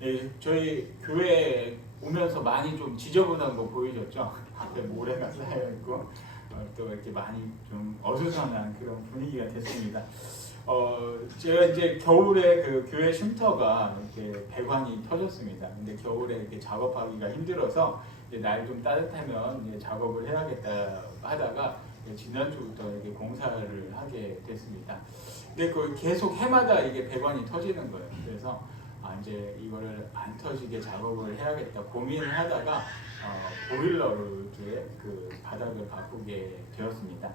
네, 저희 교회 오면서 많이 좀 지저분한 거 보이셨죠? 앞에 모래가 쌓여있고 또 이렇게 많이 좀 어수선한 그런 분위기가 됐습니다. 제가 이제 겨울에 그 교회 쉼터가 이렇게 배관이 터졌습니다. 근데 겨울에 이렇게 작업하기가 힘들어서 이제 날 좀 따뜻하면 이제 작업을 해야겠다 하다가 지난주부터 이렇게 공사를 하게 됐습니다. 근데 그 계속 해마다 이게 배관이 터지는 거예요. 그래서 이제 이거를 안 터지게 작업을 해야겠다 고민을 하다가 보일러로 이제 그 바닥을 바꾸게 되었습니다.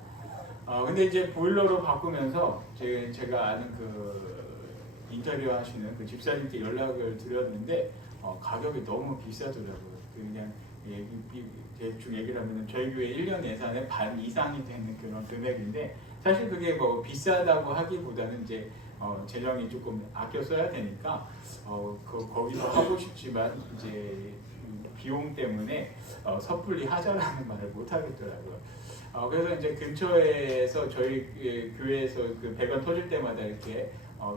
근데 이제 보일러로 바꾸면서 제가 아는 그 인테리어 하시는 그 집사님께 연락을 드렸는데 가격이 너무 비싸더라고요. 그냥 대충 얘기를 하면 저희 교회 1년 예산의 반 이상이 되는 그런 금액인데 사실 그게 뭐 비싸다고 하기보다는 이제 재정이 조금 아껴 써야 되니까 거기서 하고 싶지만 이제 비용 때문에 섣불리 하자라는 말을 못 하겠더라고요. 그래서 이제 근처에서 저희 교회에서 그 배관 터질 때마다 이렇게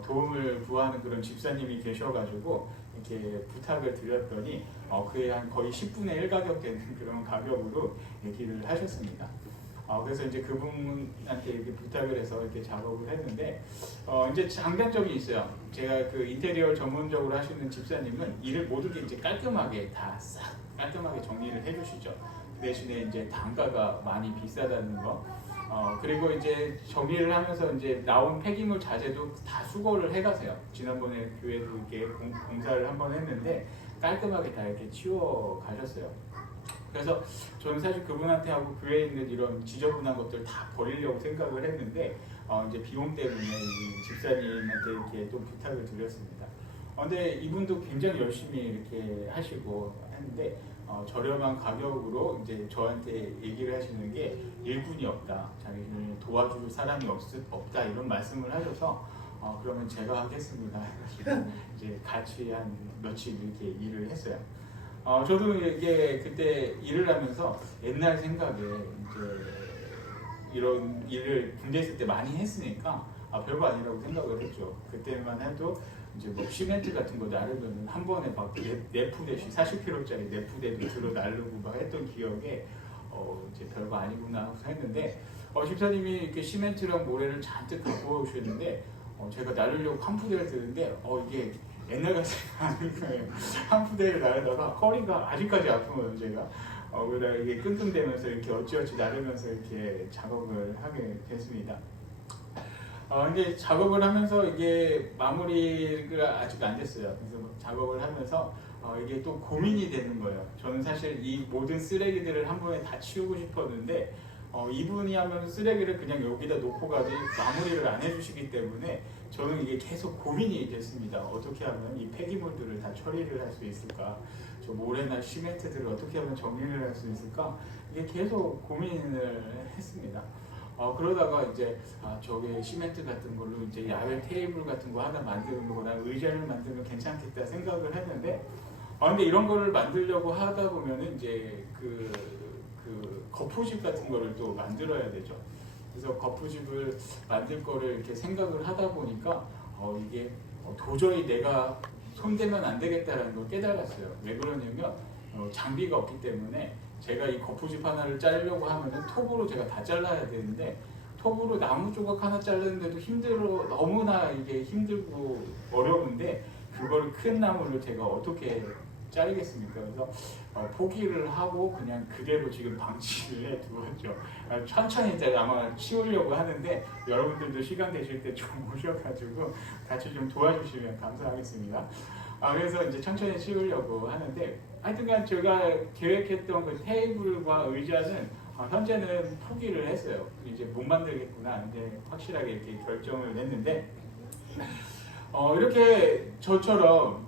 도움을 구하는 그런 집사님이 계셔가지고 이렇게 부탁을 드렸더니 그에 한 거의 10분의 1 가격 되는 그런 가격으로 얘기를 하셨습니다. 그래서 이제 그분한테 이렇게 부탁을 해서 이렇게 작업을 했는데 이제 장단점이 있어요. 제가 그 인테리어 전문적으로 하시는 집사님은 일을 모두 이제 깔끔하게 다 싹 깔끔하게 정리를 해주시죠. 그 대신에 이제 단가가 많이 비싸다는 거. 그리고 이제 정리를 하면서 이제 나온 폐기물 자재도 다 수거를 해가세요. 지난번에 교회도 이렇게 공사를 한번 했는데 깔끔하게 다 이렇게 치워 가셨어요. 그래서 저는 사실 그분한테 하고 교회에 있는 이런 지저분한 것들 다 버리려고 생각을 했는데 이제 비용 때문에 이 집사님한테 이렇게 또 부탁을 드렸습니다. 근데 이분도 굉장히 열심히 이렇게 하시고 했는데 저렴한 가격으로 이제 저한테 얘기를 하시는 게 일꾼이 없다, 자기를 도와줄 사람이 없다 이런 말씀을 하셔서 그러면 제가 하겠습니다. 이제 같이 한 며칠 이렇게 일을 했어요. 저도 이게 그때 일을 하면서 옛날 생각에 이제 이런 일을 군대 있을 때 많이 했으니까 별거 아니라고 생각을 했죠. 그때만 해도 이제 뭐 시멘트 같은 거 나르면 한 번에 막 네 푸대씩 40kg짜리 네 푸대도 들어 나르고 막 했던 기억에 이제 별거 아니구나 했는데 집사님이 이렇게 시멘트랑 모래를 잔뜩 갖고 오셨는데 제가 나르려고 한 푸대를 드는데 이게 옛날 같지가 않은 거예요. 한 푸대를 나르다가 허리가 아직까지 아픈 거예요, 제가. 그러다 이게 끙끙대면서 이렇게 어찌어찌 나르면서 이렇게 작업을 하게 됐습니다. 근데 작업을 하면서 이게 마무리가 아직 안 됐어요. 그래서 작업을 하면서 이게 또 고민이 되는 거예요. 저는 사실 이 모든 쓰레기들을 한 번에 다 치우고 싶었는데 이분이 하면 쓰레기를 그냥 여기다 놓고 가지 마무리를 안 해주시기 때문에 저는 이게 계속 고민이 됐습니다. 어떻게 하면 이 폐기물들을 다 처리를 할 수 있을까? 저 모래나 시멘트들을 어떻게 하면 정리를 할 수 있을까? 이게 계속 고민을 했습니다. 그러다가 이제 저게 시멘트 같은 걸로 이제 야외 테이블 같은 거 하나 만드는 거나 의자를 만들면 괜찮겠다 생각을 했는데 근데 이런 거를 만들려고 하다 보면은 이제 그 거푸집 같은 거를 또 만들어야 되죠. 그래서 거푸집을 만들 거를 이렇게 생각을 하다 보니까 이게 도저히 내가 손대면 안 되겠다라는 걸 깨달았어요. 왜 그러냐면 장비가 없기 때문에 제가 이 거푸집 하나를 자르려고 하면은 톱으로 제가 다 잘라야 되는데 톱으로 나무 조각 하나 자르는데도 너무나 이게 힘들고 어려운데 그거를 큰 나무를 제가 어떻게 자르겠습니까? 그래서 포기를 하고 그냥 그대로 지금 방치를 해두었죠. 천천히 이제 아마 치우려고 하는데 여러분들도 시간 되실 때 좀 오셔가지고 같이 좀 도와주시면 감사하겠습니다. 그래서 이제 천천히 치우려고 하는데 하여튼간 제가 계획했던 그 테이블과 의자는 현재는 포기를 했어요. 이제 못 만들겠구나. 이제 확실하게 이렇게 결정을 냈는데 이렇게 저처럼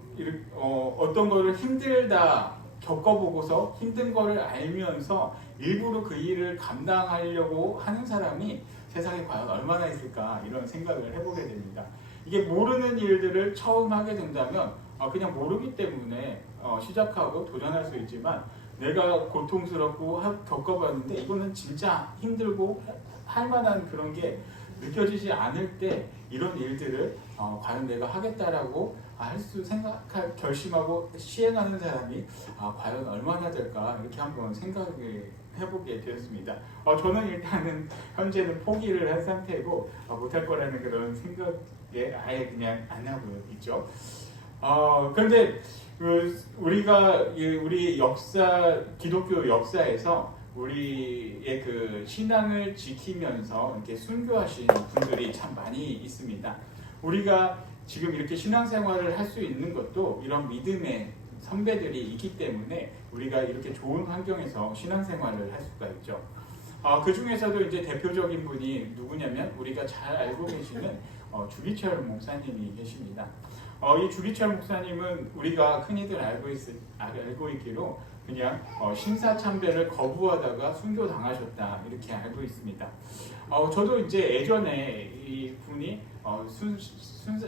어떤 거를 힘들다 겪어보고서 힘든 거를 알면서 일부러 그 일을 감당하려고 하는 사람이 세상에 과연 얼마나 있을까 이런 생각을 해보게 됩니다. 이게 모르는 일들을 처음 하게 된다면 그냥 모르기 때문에 시작하고 도전할 수 있지만 내가 고통스럽고 겪어봤는데 이거는 진짜 힘들고 할 만한 그런 게 느껴지지 않을 때 이런 일들을 과연 내가 하겠다라고 할 수 생각할 결심하고 시행하는 사람이 과연 얼마나 될까 이렇게 한번 생각을 해보게 되었습니다. 저는 일단은 현재는 포기를 한 상태고 못할 거라는 그런 생각에 아예 그냥 안 하고 있죠. 그런데 우리가 우리 역사 기독교 역사에서 우리의 그 신앙을 지키면서 이렇게 순교하신 분들이 참 많이 있습니다. 우리가 지금 이렇게 신앙생활을 할 수 있는 것도 이런 믿음의 선배들이 있기 때문에 우리가 이렇게 좋은 환경에서 신앙생활을 할 수가 있죠. 그 중에서도 이제 대표적인 분이 누구냐면 우리가 잘 알고 계시는 주기철 목사님이 계십니다. 이 주기철 목사님은 우리가 흔히들 알고 있기로 그냥 신사참배를 거부하다가 순교당하셨다 이렇게 알고 있습니다. 저도 이제 예전에 이 분이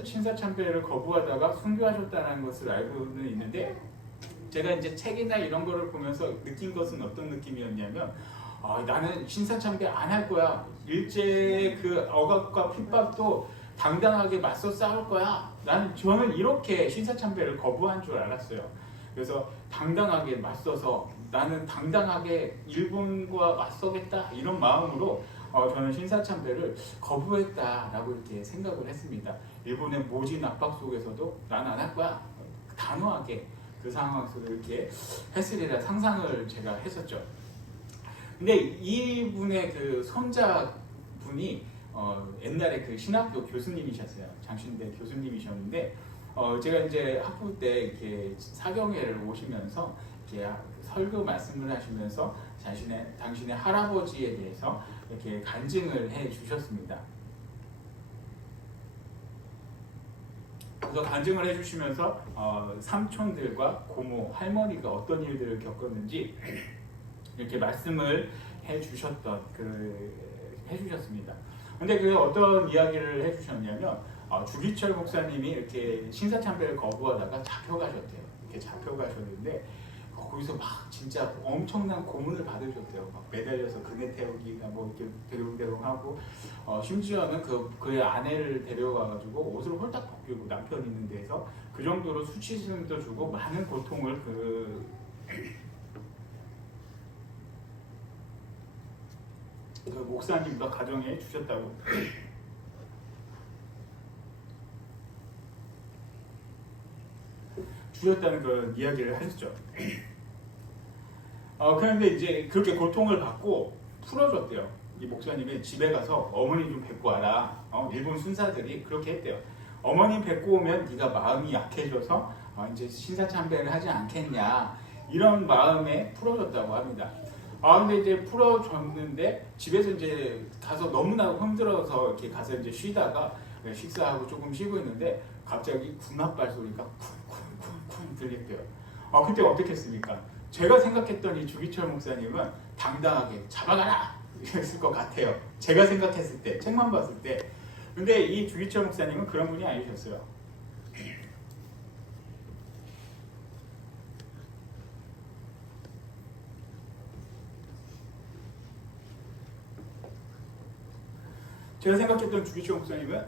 신사참배를 거부하다가 순교하셨다는 것을 알고는 있는데 제가 이제 책이나 이런 거를 보면서 느낀 것은 어떤 느낌이었냐면 나는 신사참배 안 할 거야. 일제의 그 억압과 핍박도 당당하게 맞서 싸울 거야. 저는 이렇게 신사참배를 거부한 줄 알았어요. 그래서 당당하게 맞서서 나는 당당하게 일본과 맞서겠다 이런 마음으로 저는 신사참배를 거부했다라고 이렇게 생각을 했습니다. 일본의 모진 압박 속에서도 난 안 할 거야. 단호하게 그 상황에서 이렇게 했으리라 상상을 제가 했었죠. 근데 이분의 그 손자분이 옛날에 그 신학교 교수님이셨어요. 장신대 교수님이셨는데 제가 이제 학부 때 이렇게 사경회를 오시면서 이렇게 설교 말씀을 하시면서 당신의 할아버지에 대해서 이렇게 간증을 해 주셨습니다. 그래서 간증을 해주시면서 삼촌들과 고모, 할머니가 어떤 일들을 겪었는지 이렇게 말씀을 해주셨습니다. 근데 그 어떤 이야기를 해주셨냐면 주기철 목사님이 이렇게 신사참배를 거부하다가 잡혀가셨대요. 이렇게 잡혀가셨는데 거기서 막 진짜 엄청난 고문을 받으셨대요. 막 매달려서 그네 태우기가 뭐 이렇게 대롱대롱하고 심지어는 그의 아내를 데려와가지고 옷을 홀딱 벗기고 남편 있는 데서 그 정도로 수치심도 주고 많은 고통을 그 목사님과 가정에 주셨다고 주셨다는 그런 이야기를 하셨죠. 그런데 이제 그렇게 고통을 받고 풀어줬대요. 이 목사님이 집에 가서 어머니 좀 뵙고 와라. 일본 순사들이 그렇게 했대요. 어머니 뵙고 오면 네가 마음이 약해져서 이제 신사참배를 하지 않겠냐 이런 마음에 풀어줬다고 합니다. 근데 이제 풀어줬는데 집에서 이제 가서 너무나 힘들어서 이렇게 가서 이제 쉬다가 식사하고 조금 쉬고 있는데 갑자기 군합발 소리가 쿵쿵쿵쿵 들렸대요. 그때 어떻게 했습니까? 제가 생각했던 이 주기철 목사님은 당당하게 잡아가라 이랬을 것 같아요. 제가 생각했을 때, 책만 봤을 때. 근데 이 주기철 목사님은 그런 분이 아니셨어요. 제가 생각했던 주기철 목사님은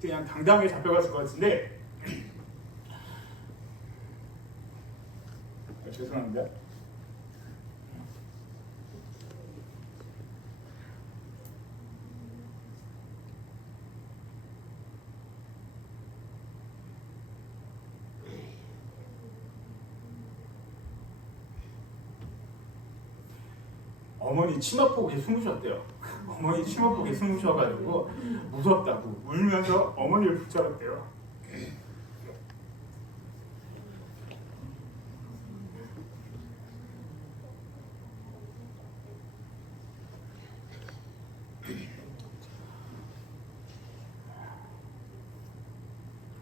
그냥 당당하게 잡혀갔을 것 같은데 죄송합니다. 어머니 치마폭에 숨으셨대요. 어머니 치마폭에 숨으셔가지고 무섭다고 울면서 어머니를 붙잡았대요.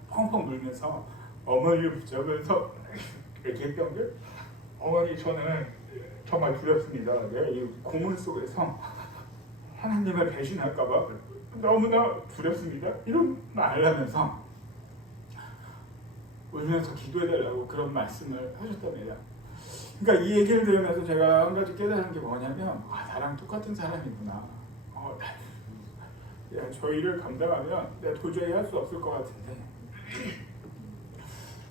펑펑 울면서 어머니를 붙잡으면서 개병들 어머니 저는 정말 두렵습니다. 내가 이 고문 속에서 하나님을 배신할까봐 너무나 두렵습니다. 이런 말을 하면서 울면서 기도해달라고 그런 말씀을 하셨답니다. 그러니까 이 얘기를 들으면서 제가 한 가지 깨달은 게 뭐냐면 나랑 똑같은 사람이구나. 저 일을 감당하면 내가 도저히 할 수 없을 것 같은데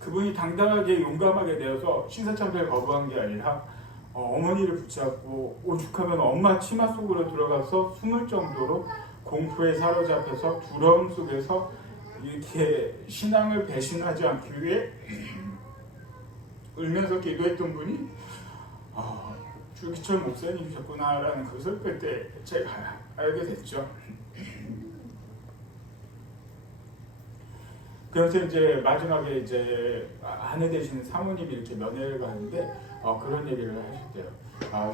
그분이 당당하게 용감하게 되어서 신사참배를 거부한 게 아니라 어머니를 붙잡고 오죽하면 엄마 치마 속으로 들어가서 숨을 정도로 공포에 사로잡혀서 두려움 속에서 이렇게 신앙을 배신하지 않기 위해 울면서 기도했던 분이 주기철 목사님이셨구나라는 것을 그때 제가 알게 됐죠. 그래서 이제 마지막에 이제 아내 되시는 사모님이 이렇게 면회를 가는데 그런 얘기를 하셨대요.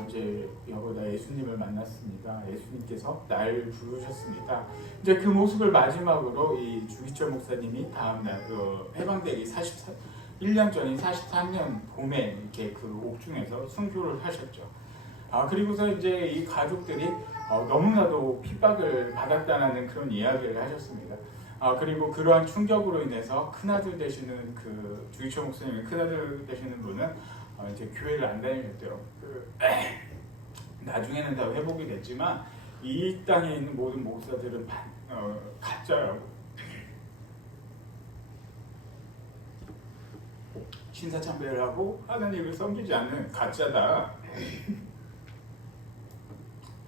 이제 여보 나 예수님을 만났습니다. 예수님께서 날 부르셨습니다. 이제 그 모습을 마지막으로 이 주기철 목사님이 다음날 그 해방되기 1년 전인 43년 봄에 이렇게 그 옥중에서 순교를 하셨죠. 그리고서 이제 이 가족들이 너무나도 핍박을 받았다는 그런 이야기를 하셨습니다. 그리고 그러한 충격으로 인해서 큰아들 되시는 그 주기철 목사님의 큰아들 되시는 분은 이제 교회를 안 다니셨대요. 나중에는 다 회복이 됐지만 이 땅에 있는 모든 목사들은 가짜라고, 신사참배를 하고 하나님을 섬기지 않는 가짜다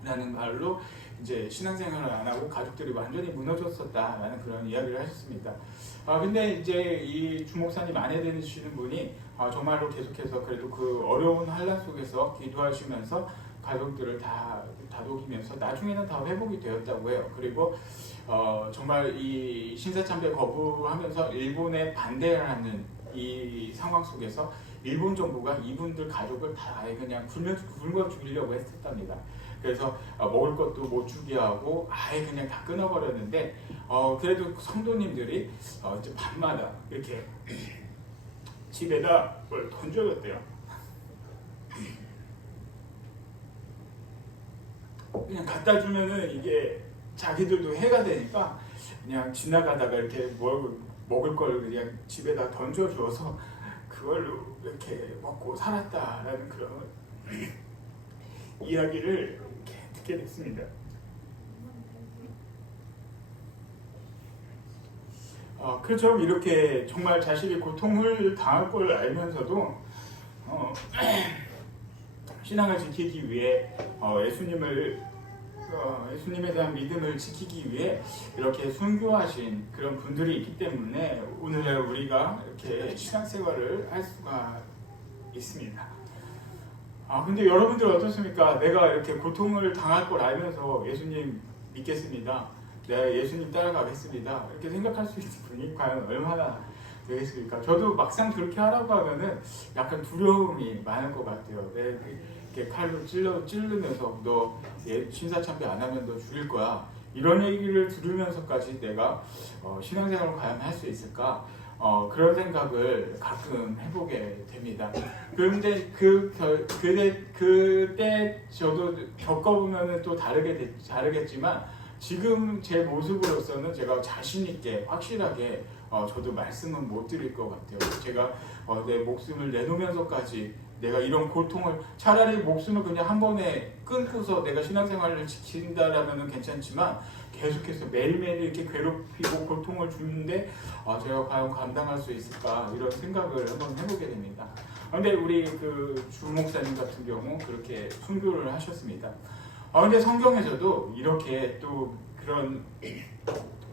라는 말로 이제 신앙생활을 안 하고 가족들이 완전히 무너졌었다라는 그런 이야기를 하셨습니다. 근데 이제 이 주목사님 아내 되시는 분이 정말로 계속해서 그래도 그 어려운 환란 속에서 기도하시면서 가족들을 다 다독이면서 나중에는 다 회복이 되었다고 해요. 그리고 정말 이 신사참배 거부하면서 일본에 반대를 하는 이 상황 속에서 일본 정부가 이분들 가족을 다 그냥 굶어 죽이려고 했었답니다. 그래서 먹을 것도 못 주게 하고 아예 그냥 다 끊어버렸는데 그래도 성도님들이 이제 밤마다 이렇게 집에다 뭘 던져줬대요. 그냥 갖다 주면은 이게 자기들도 해가 되니까 그냥 지나가다가 이렇게 먹을 걸 그냥 집에다 던져줘서 그걸로 이렇게 먹고 살았다라는 그런 이야기를 이렇게 듣게 됐습니다. 그렇죠. 이렇게 정말 자식이 고통을 당할 걸 알면서도 신앙을 지키기 위해 예수님에 대한 믿음을 지키기 위해 이렇게 순교하신 그런 분들이 있기 때문에 오늘 우리가 이렇게 신앙생활을 할 수가 있습니다. 근데 여러분들 어떻습니까? 내가 이렇게 고통을 당할 걸 알면서 예수님 믿겠습니다. 내가 예수님 따라가겠습니다. 이렇게 생각할 수 있는 분이 과연 얼마나 되겠습니까? 저도 막상 그렇게 하라고 하면은 약간 두려움이 많을 것 같아요. 이렇게 칼로 찌르면서 너 신사참배 안 하면 너 죽일 거야. 이런 얘기를 들으면서까지 내가 신앙생활을 과연 할 수 있을까? 그런 생각을 가끔 해보게 됩니다. 그런데 그때 저도 겪어보면 또 다르겠지만 지금 제 모습으로서는 제가 자신 있게 확실하게 저도 말씀은 못 드릴 것 같아요. 제가 내 목숨을 내놓으면서까지 내가 이런 고통을 차라리 목숨을 그냥 한 번에 끊고서 내가 신앙생활을 지킨다라면 괜찮지만 계속해서 매일매일 이렇게 괴롭히고 고통을 주는데 제가 과연 감당할 수 있을까 이런 생각을 한번 해보게 됩니다. 그런데 우리 그 주목사님 같은 경우 그렇게 순교를 하셨습니다. 근데 성경에서도 이렇게 또 그런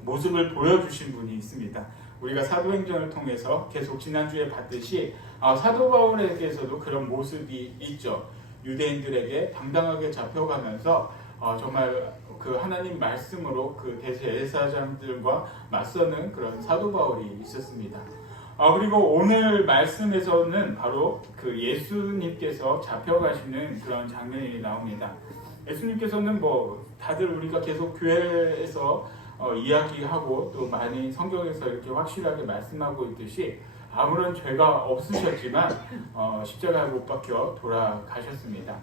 모습을 보여주신 분이 있습니다. 우리가 사도행전을 통해서 계속 지난주에 봤듯이 사도 바울에게서도 그런 모습이 있죠. 유대인들에게 당당하게 잡혀가면서 정말 그 하나님 말씀으로 그 대제사장들과 맞서는 그런 사도 바울이 있었습니다. 그리고 오늘 말씀에서는 바로 그 예수님께서 잡혀가시는 그런 장면이 나옵니다. 예수님께서는 다들 우리가 계속 교회에서 이야기하고 또 많이 성경에서 이렇게 확실하게 말씀하고 있듯이 아무런 죄가 없으셨지만 십자가에 못 박혀 돌아가셨습니다.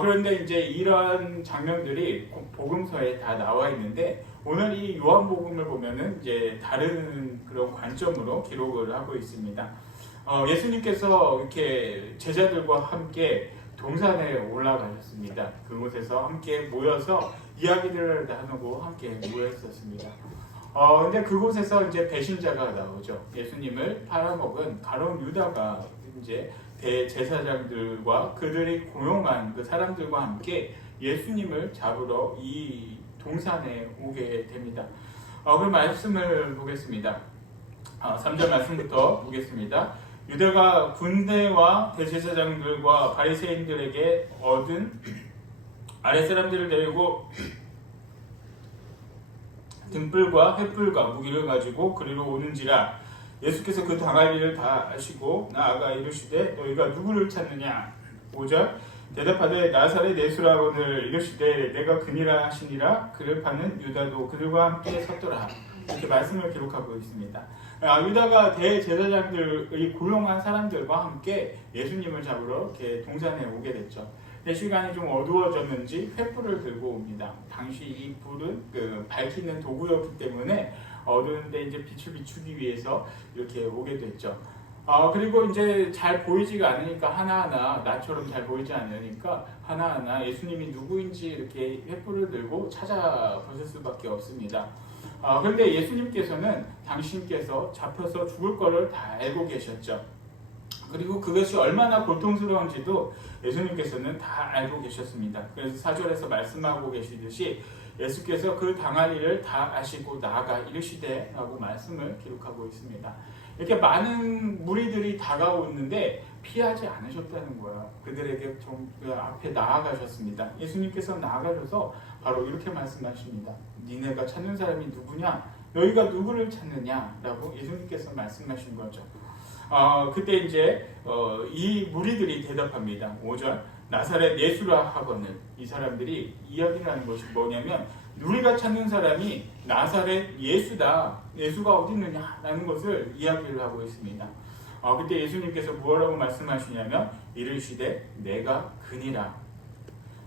그런데 이제 이러한 장면들이 복음서에 다 나와 있는데 오늘 이 요한복음을 보면은 이제 다른 그런 관점으로 기록을 하고 있습니다. 예수님께서 이렇게 제자들과 함께 동산에 올라가셨습니다. 그곳에서 함께 모여서 이야기들을 나누고 함께 모였었습니다. 근데 그곳에서 이제 배신자가 나오죠. 예수님을 팔아먹은 가룟 유다가 이제 대제사장들과 그들이 고용한 그 사람들과 함께 예수님을 잡으러 이 동산에 오게 됩니다. 그 말씀을 보겠습니다. 3절 말씀부터 보겠습니다. 유다가 군대와 대제사장들과 바리새인들에게 얻은 아랫사람들을 데리고 등불과 횃불과 무기를 가지고 그리로 오는지라 예수께서 그 당할 일을 다 아시고 나아가 이르시되 너희가 누구를 찾느냐 5절 대답하되 나사렛 예수라거늘 이르시되 내가 그니라 하시니라 그를 파는 유다도 그들과 함께 섰더라 이렇게 말씀을 기록하고 있습니다. 유다가 대제사장들의 고용한 사람들과 함께 예수님을 잡으러 이렇게 동산에 오게 됐죠. 시간이 좀 어두워졌는지 횃불을 들고 옵니다. 당시 이 불은 밝히는 도구였기 때문에 어두운데 이제 빛을 비추기 위해서 이렇게 오게 됐죠. 그리고 이제 잘 보이지가 않으니까 하나하나 나처럼 잘 보이지 않으니까 하나하나 예수님이 누구인지 이렇게 횃불을 들고 찾아보실 수밖에 없습니다. 그런데 예수님께서는 당신께서 잡혀서 죽을 거를 다 알고 계셨죠. 그리고 그것이 얼마나 고통스러운지도 예수님께서는 다 알고 계셨습니다. 그래서 4절에서 말씀하고 계시듯이 예수께서 그 당할 일을 다 아시고 나아가 이르시되 라고 말씀을 기록하고 있습니다. 이렇게 많은 무리들이 다가오는데 피하지 않으셨다는 거예요. 그들에게 좀 앞에 나아가셨습니다. 예수님께서 나아가셔서 바로 이렇게 말씀하십니다. 니네가 찾는 사람이 누구냐? 너희가 누구를 찾느냐? 라고 예수님께서 말씀하신 거죠. 그때 이제 이 무리들이 대답합니다. 5절 나사렛 예수라 하거늘 이 사람들이 이야기하는 것이 뭐냐면 우리가 찾는 사람이 나사렛 예수다. 예수가 어디 있느냐라는 것을 이야기를 하고 있습니다. 그때 예수님께서 무엇라고 말씀하시냐면 이르시되 내가 그니라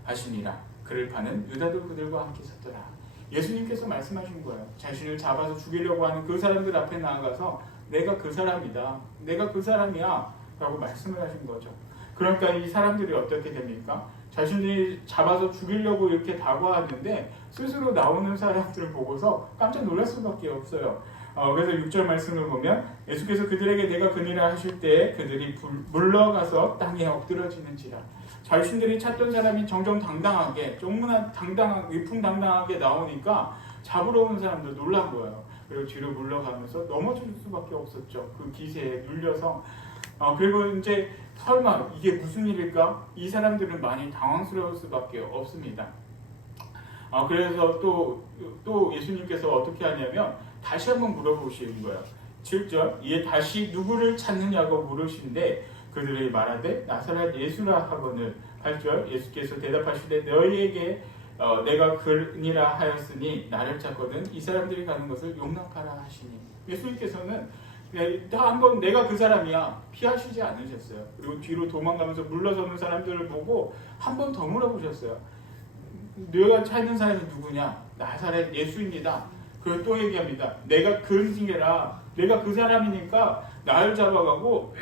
하시니라 그를 파는 유다도 그들과 함께 섰더라. 예수님께서 말씀하신 거예요. 자신을 잡아서 죽이려고 하는 그 사람들 앞에 나아가서 내가 그 사람이다. 내가 그 사람이야. 라고 말씀을 하신 거죠. 그러니까 이 사람들이 어떻게 됩니까? 자신이 잡아서 죽이려고 이렇게 다가왔는데 스스로 나오는 사람들을 보고서 깜짝 놀랄 수밖에 없어요. 그래서 6절 말씀을 보면 예수께서 그들에게 내가 그니라 하실 때 그들이 물러가서 땅에 엎드러지는지라. 자신들이 찾던 사람이 정정당당하게 정말 위풍당당하게 나오니까 잡으러 온 사람들 놀란 거예요. 그리고 뒤로 물러가면서 넘어질 수밖에 없었죠. 그 기세에 눌려서. 그리고 이제 설마 이게 무슨 일일까? 이 사람들은 많이 당황스러울 수밖에 없습니다. 그래서 또 예수님께서 어떻게 하냐면 다시 한번 물어보시는 거예요. 7절 이에 다시 누구를 찾느냐고 물으신데 그들이 말하되 나사렛 예수라 하거늘 8절 예수께서 대답하시되 너희에게 내가 그니라 하였으니 나를 찾거든 이 사람들이 가는 것을 용납하라 하시니 예수님께서는 다 한번 내가 그 사람이야 피하시지 않으셨어요. 그리고 뒤로 도망가면서 물러서는 사람들을 보고 한 번 더 물어보셨어요. 너희가 찾는 사람이 누구냐? 나사렛 예수입니다. 그리고 또 얘기합니다. 내가 그니라 내가 그 사람이니까 나를 잡아가고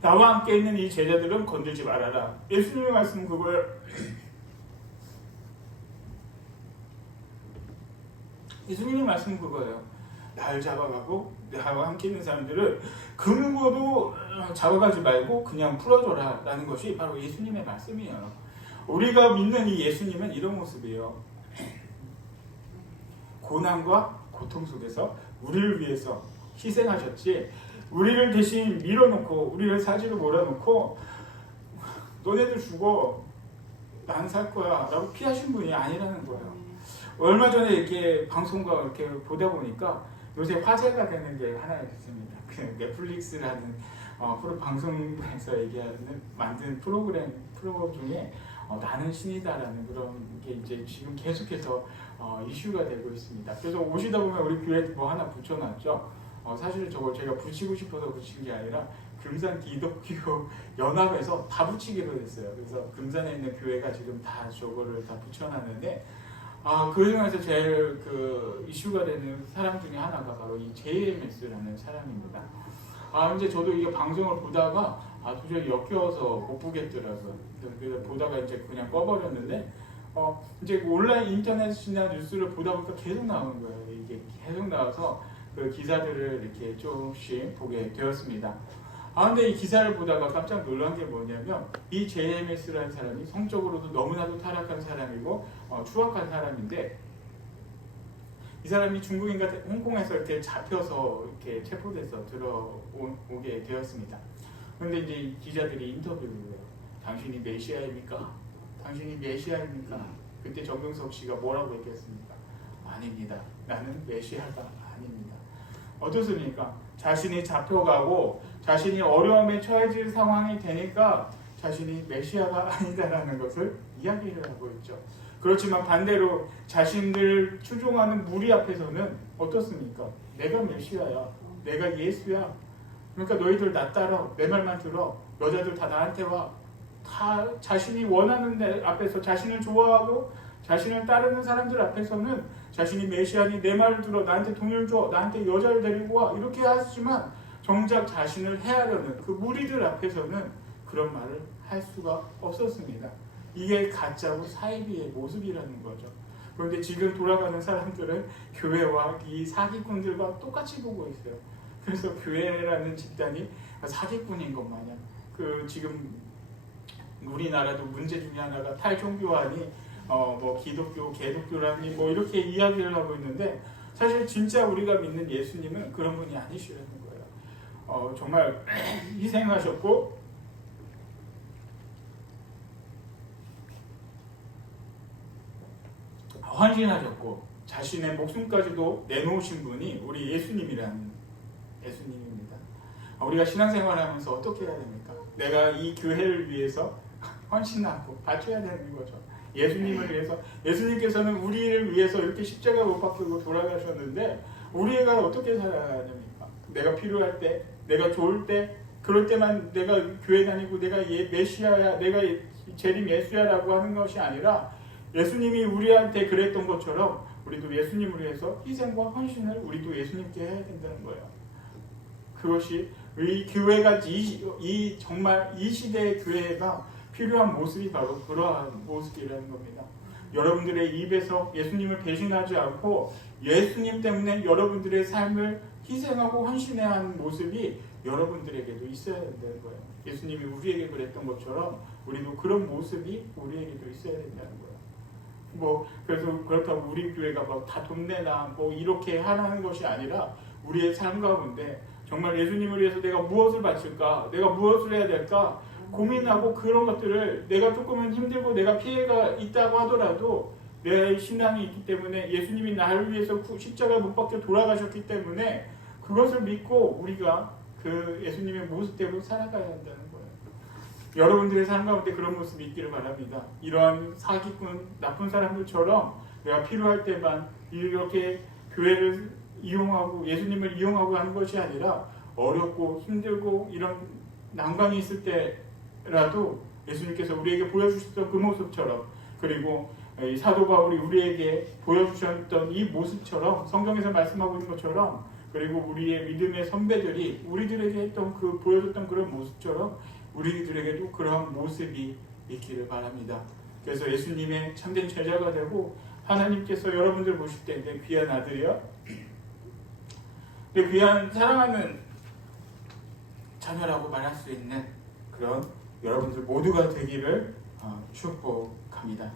나와 함께 있는 이 제자들은 건들지 말아라. 예수님의 말씀은 그거예요. 예수님의 말씀은 그거예요. 나를 잡아가고 나와 함께 있는 사람들을 그 누구도 잡아가지 말고 그냥 풀어줘라 라는 것이 바로 예수님의 말씀이에요. 우리가 믿는 이 예수님은 이런 모습이에요. 고난과 고통 속에서 우리를 위해서 희생하셨지 우리를 대신 밀어놓고 우리를 사지로 몰아놓고 너네들 죽어 난 살 거야 라고 피하신 분이 아니라는 거예요. 얼마 전에 이렇게 방송과 이렇게 보다 보니까 요새 화제가 되는 게 하나 있습니다. 그 넷플릭스라는 방송에서 만든 프로그램 중에 나는 신이다라는 그런 게 이제 지금 계속해서 이슈가 되고 있습니다. 그래서 오시다 보면 우리 교회에 뭐 하나 붙여놨죠. 사실 저거 제가 붙이고 싶어서 붙인 게 아니라 금산 기독교 연합에서 다 붙이기로 했어요. 그래서 금산에 있는 교회가 지금 다 저거를 다 붙여놨는데 그 중에서 제일 그 이슈가 되는 사람 중에 하나가 바로 이 JMS라는 사람입니다. 이제 저도 이게 방송을 보다가 도저히 역겨워서 못 보겠더라고요. 그래서 보다가 이제 그냥 꺼버렸는데 이제 온라인 인터넷이나 뉴스를 보다 보니까 계속 나오는 거예요. 이게 계속 나와서 그 기사들을 이렇게 조금씩 보게 되었습니다. 근데 이 기사를 보다가 깜짝 놀란 게 뭐냐면 이 JMS라는 사람이 성적으로도 너무나도 타락한 사람이고 추악한 사람인데 이 사람이 중국인과 홍콩에서 이렇게 잡혀서 이렇게 체포돼서 들어오게 되었습니다. 그런데 이제 기자들이 인터뷰를 해요. 당신이 메시아입니까? 당신이 메시아입니까? 그때 정경석 씨가 뭐라고 얘기했습니까? 아닙니다. 나는 메시아가 아닙니다. 어떻습니까? 자신이 잡혀가고 자신이 어려움에 처해질 상황이 되니까 자신이 메시아가 아니다라는 것을 이야기를 하고 있죠. 그렇지만 반대로 자신을 추종하는 무리 앞에서는 어떻습니까? 내가 메시아야. 내가 예수야. 그러니까 너희들 나 따라. 내 말만 들어. 여자들 다 나한테 와. 다 자신이 원하는 데 앞에서 자신을 좋아하고 자신을 따르는 사람들 앞에서는 자신이 메시아니 내 말을 들어. 나한테 돈을 줘. 나한테 여자를 데리고 와. 이렇게 하지만 정작 자신을 해하려는 그 무리들 앞에서는 그런 말을 할 수가 없었습니다. 이게 가짜고 사이비의 모습이라는 거죠. 그런데 지금 돌아가는 사람들은 교회와 이 사기꾼들과 똑같이 보고 있어요. 그래서 교회라는 집단이 사기꾼인 것 마냥 지금 우리나라도 문제 중에 하나가 탈종교하니 뭐 기독교, 개독교라니 뭐 이렇게 이야기를 하고 있는데 사실 진짜 우리가 믿는 예수님은 그런 분이 아니시라는 거예요. 정말 희생하셨고 헌신하셨고 자신의 목숨까지도 내놓으신 분이 우리 예수님입니다. 우리가 신앙생활하면서 어떻게 해야 됩니까? 내가 이 교회를 위해서 헌신하고 바쳐야 되는 거죠. 예수님을 위해서. 예수님께서는 우리를 위해서 이렇게 십자가 못 박히고 돌아가셨는데 우리가 어떻게 살아야 됩니까? 내가 필요할 때, 내가 좋을 때, 그럴 때만 내가 교회 다니고 내가 메시아야, 내가 재림 예수야라고 하는 것이 아니라 예수님이 우리한테 그랬던 것처럼 우리도 예수님을 위해서 희생과 헌신을 우리도 예수님께 해야 된다는 거예요. 그것이 이 교회가 정말 이 시대의 교회가 필요한 모습이 바로 그러한 모습이라는 겁니다. 여러분들의 입에서 예수님을 배신하지 않고 예수님 때문에 여러분들의 삶을 희생하고 헌신해야 하는 모습이 여러분들에게도 있어야 된다는 거예요. 예수님이 우리에게 그랬던 것처럼 우리도 그런 모습이 우리에게도 있어야 된다는 거예요. 그래서 그렇다고 우리 교회가 다 돈 내나 이렇게 하라는 것이 아니라 우리의 삶 가운데 정말 예수님을 위해서 내가 무엇을 바칠까? 내가 무엇을 해야 될까? 고민하고 그런 것들을 내가 조금은 힘들고 내가 피해가 있다고 하더라도 내 신앙이 있기 때문에 예수님이 나를 위해서 십자가 못 박혀 돌아가셨기 때문에 그것을 믿고 우리가 그 예수님의 모습대로 살아가야 한다는 거예요. 여러분들의 삶 가운데 그런 모습이 있기를 바랍니다. 이러한 사기꾼, 나쁜 사람들처럼 내가 필요할 때만 이렇게 교회를 이용하고 예수님을 이용하고 하는 것이 아니라 어렵고 힘들고 이런 난관이 있을 때라도 예수님께서 우리에게 보여주셨던 그 모습처럼 그리고 사도 바울이 우리에게 보여주셨던 이 모습처럼 성경에서 말씀하고 있는 것처럼 그리고 우리의 믿음의 선배들이 우리들에게 했던 보여줬던 그런 모습처럼 우리들에게도 그러한 모습이 있기를 바랍니다. 그래서 예수님의 참된 제자가 되고 하나님께서 여러분들 보실 때 내 귀한 아들이여 내 귀한 사랑하는 자녀라고 말할 수 있는 그런 여러분들 모두가 되기를 축복합니다.